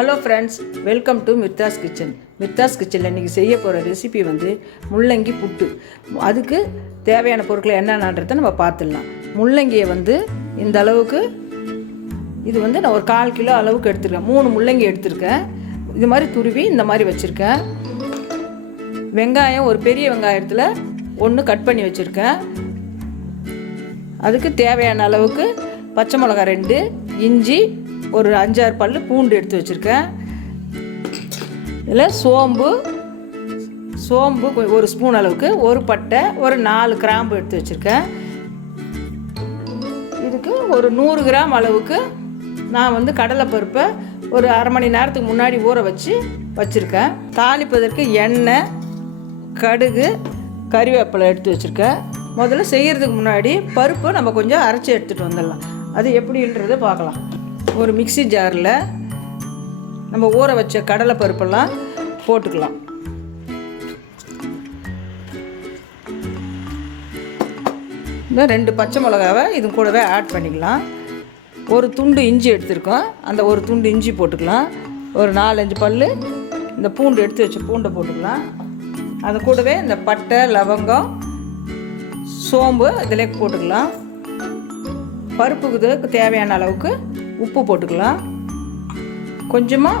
Hello friends, welcome to Mirtha's kitchen. Mirtha's கிச்சனில் இன்றைக்கி செய்ய போகிற ரெசிபி வந்து முள்ளங்கி புட்டு. அதுக்கு தேவையான பொருட்களை என்னென்னன்றதை நம்ம பார்த்துடலாம். முள்ளங்கியை வந்து இந்த அளவுக்கு, இது வந்து நான் ஒரு 1/4 கிலோ அளவுக்கு எடுத்துருக்கேன். 3 முள்ளங்கி எடுத்திருக்கேன். இது மாதிரி துருவி இந்த மாதிரி வச்சுருக்கேன். வெங்காயம் ஒரு பெரிய வெங்காயத்தில் 1 கட் பண்ணி வச்சுருக்கேன். அதுக்கு தேவையான அளவுக்கு பச்சை மிளகா 2, இஞ்சி ஒரு 5-6 பல் பூண்டு எடுத்து வச்சுருக்கேன். இதில் சோம்பு ஒரு ஸ்பூன் அளவுக்கு, ஒரு பட்டை, ஒரு 4 கிராம்பு எடுத்து வச்சுருக்கேன். இதுக்கு ஒரு 100 கிராம் அளவுக்கு நான் வந்து கடலைப்பருப்பை ஒரு அரை மணி நேரத்துக்கு முன்னாடி ஊற வச்சுருக்கேன். தாளிப்பதற்கு எண்ணெய், கடுகு, கறிவேப்பிலை எடுத்து வச்சுருக்கேன். முதல்ல செய்கிறதுக்கு முன்னாடி பருப்பை நம்ம கொஞ்சம் அரைச்சி எடுத்துகிட்டு வந்துடலாம். அது எப்படின்றத பார்க்கலாம். ஒரு மிக்ஸி ஜாரில் நம்ம ஊற வச்ச கடலை பருப்பெல்லாம் போட்டுக்கலாம். இந்த 2 பச்சை மிளகாவை இது கூடவே ஆட் பண்ணிக்கலாம். ஒரு துண்டு இஞ்சி எடுத்துருக்கோம், அந்த ஒரு துண்டு இஞ்சி போட்டுக்கலாம். ஒரு 4-5 பல் இந்த பூண்டு எடுத்து வச்ச பூண்டை போட்டுக்கலாம். அது கூடவே இந்த பட்டை, லவங்கம், சோம்பு இதிலே போட்டுக்கலாம். பருப்புக்கு தேவையான அளவுக்கு உப்பு போட்டுக்கலாம். கொஞ்சமாக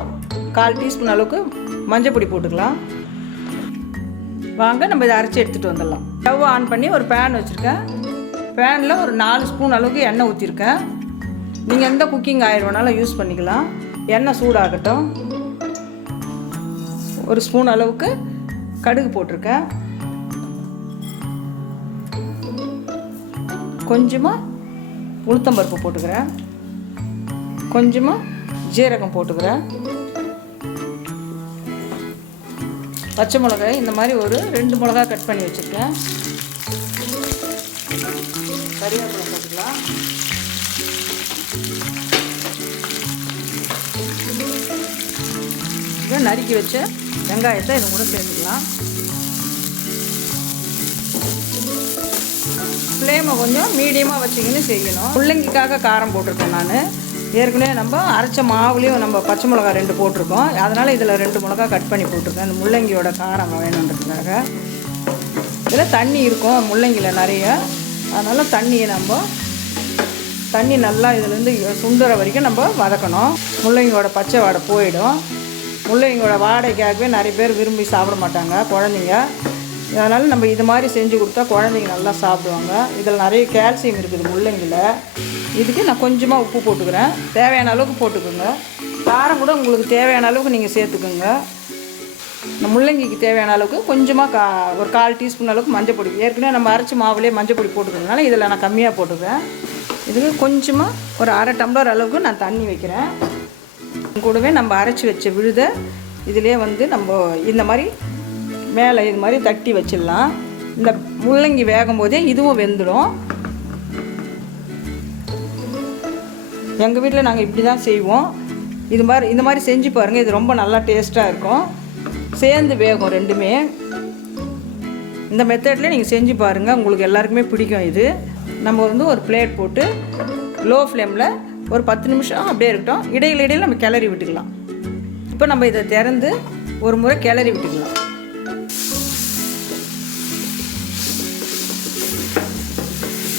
1/4 டீஸ்பூன் அளவுக்கு மஞ்சள் பொடி போட்டுக்கலாம். வாங்க நம்ம இதை அரைச்சி எடுத்துகிட்டு வந்துடலாம். ஸ்டவ் ஆன் பண்ணி ஒரு பேன் வச்சுருக்கேன். பேனில் ஒரு 4 ஸ்பூன் அளவுக்கு எண்ணெய் ஊற்றிருக்கேன். நீங்கள் எந்த குக்கிங் ஆயில் வேணாலும் யூஸ் பண்ணிக்கலாம். எண்ணெய் சூடாகட்டும். ஒரு ஸ்பூன் அளவுக்கு கடுகு போட்டிருக்கேன். கொஞ்சமாக உளுத்தம்பருப்பு போட்டுக்கிறேன். கொஞ்சமாக ஜீரகம் போட்டுக்கிறேன். பச்சை மிளகாய் இந்த மாதிரி ஒரு 2 மிளகா கட் பண்ணி வச்சுருக்கேன். கறிவேப்பிலை போட்டுக்கலாம். இதை நறுக்கி வச்ச வெங்காயத்தை இது கூட சேர்த்துக்கலாம். ஃப்ளேமை கொஞ்சம் மீடியமாக வச்சிங்கன்னு செய்யணும். முள்ளங்கிக்காக காரம் போட்டிருக்கேன் நான். ஏற்கனவே நம்ம அரைச்ச மாவுலேயும் நம்ம பச்சை மிளகா 2 போட்டிருக்கோம். அதனால் இதில் 2 மிளகா கட் பண்ணி போட்டிருக்கேன். இந்த முள்ளங்கியோட காரம் வேணுன்றதுக்காக. இதில் தண்ணி இருக்கும் முள்ளங்கியில் நிறைய. அதனால் தண்ணி நல்லா இதிலேருந்து சுண்டுற வரைக்கும் நம்ம வதக்கணும். முள்ளங்கியோட பச்சை வாடை போயிடும். முள்ளங்கியோட வாடைக்காகவே நிறைய பேர் விரும்பி சாப்பிட மாட்டாங்க குழந்தைங்க. அதனால் நம்ம இது மாதிரி செஞ்சு கொடுத்தா குழந்தைங்க நல்லா சாப்பிடுவாங்க. இதில் நிறைய கால்சியம் இருக்குது முள்ளங்கியில். இதுக்கு நான் கொஞ்சமாக உப்பு போட்டுக்கிறேன். தேவையான அளவுக்கு போட்டுக்கோங்க. காரம் கூட உங்களுக்கு தேவையான அளவுக்கு நீங்கள் சேர்த்துக்கோங்க. இந்த முள்ளங்கிக்கு தேவையான அளவுக்கு கொஞ்சமாக ஒரு 1/4 டீஸ்பூன் அளவுக்கு மஞ்சள் பொடி. ஏற்கனவே நம்ம அரைச்சி மாவுலேயே மஞ்சள் பொடி போட்டுக்கிறதுனால இதில் நான் கம்மியாக போட்டுக்கிறேன். இதுக்கு கொஞ்சமாக ஒரு 1/2 டம்ளர் அளவுக்கு நான் தண்ணி வைக்கிறேன். கூடவே நம்ம அரைச்சி வச்ச விழுதை இதிலே வந்து நம்ம இந்த மாதிரி மேலே இது மாதிரி தட்டி வச்சிடலாம். இந்த முள்ளங்கி வேகும் போதே இதுவும் வெந்துடும். எங்கள் வீட்டில் நாங்கள் இப்படி தான் செய்வோம். இந்த மாதிரி செஞ்சு பாருங்கள். இது ரொம்ப நல்லா டேஸ்ட்டாக இருக்கும். சேர்ந்து வேகும் ரெண்டுமே. இந்த மெத்தடில் நீங்கள் செஞ்சு பாருங்கள். உங்களுக்கு எல்லாருக்குமே பிடிக்கும். இது நம்ம வந்து ஒரு பிளேட் போட்டு லோ ஃப்ளேமில் ஒரு 10 நிமிஷம் அப்படியே இருக்கட்டும். இடையில நம்ம கிளறி விட்டுக்கலாம். இப்போ நம்ம இதை திறந்து ஒரு முறை கிளறி விட்டுக்கலாம்.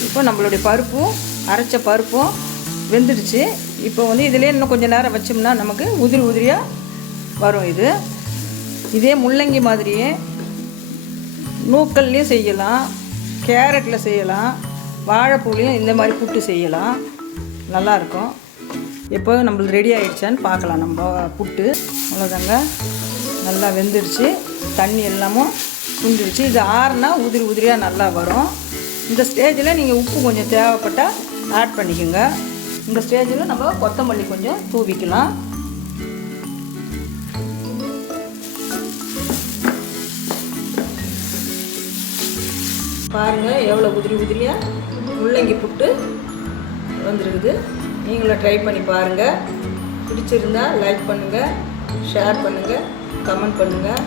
இப்போ நம்மளுடைய பருப்பும் அரைச்ச பருப்பும் வெந்துடுச்சு. இப்போ வந்து இதிலே இன்னும் கொஞ்சம் நேரம் வச்சோம்னா நமக்கு உதிரியாக வரும். இதே முள்ளங்கி மாதிரியே நூக்கல்லையும் செய்யலாம், கேரட்டில் செய்யலாம், வாழைப்பூலையும் இந்த மாதிரி புட்டு செய்யலாம். நல்லாயிருக்கும். இப்போ நம்மளுக்கு ரெடி ஆகிடுச்சான்னு பார்க்கலாம். நம்ம புட்டு அவ்வளோதாங்க. நல்லா வெந்துடுச்சு. தண்ணி எல்லாமும் சுண்டிடுச்சு. இது ஆறுனா உதிரியாக நல்லா வரும். இந்த ஸ்டேஜில் நீங்கள் உப்பு கொஞ்சம் தேவைப்பட்டால் ஆட் பண்ணிக்கோங்க. இந்த ஸ்டேஜில் நம்ம கொத்தமல்லி கொஞ்சம் தூவிக்கலாம். பாருங்கள் எவ்வளோ உதிரியாக முள்ளங்கி புட்டு வந்துருக்குது. நீங்களும் ட்ரை பண்ணி பாருங்கள். பிடிச்சிருந்தால் லைக் பண்ணுங்கள், ஷேர் பண்ணுங்கள், கமெண்ட் பண்ணுங்கள்.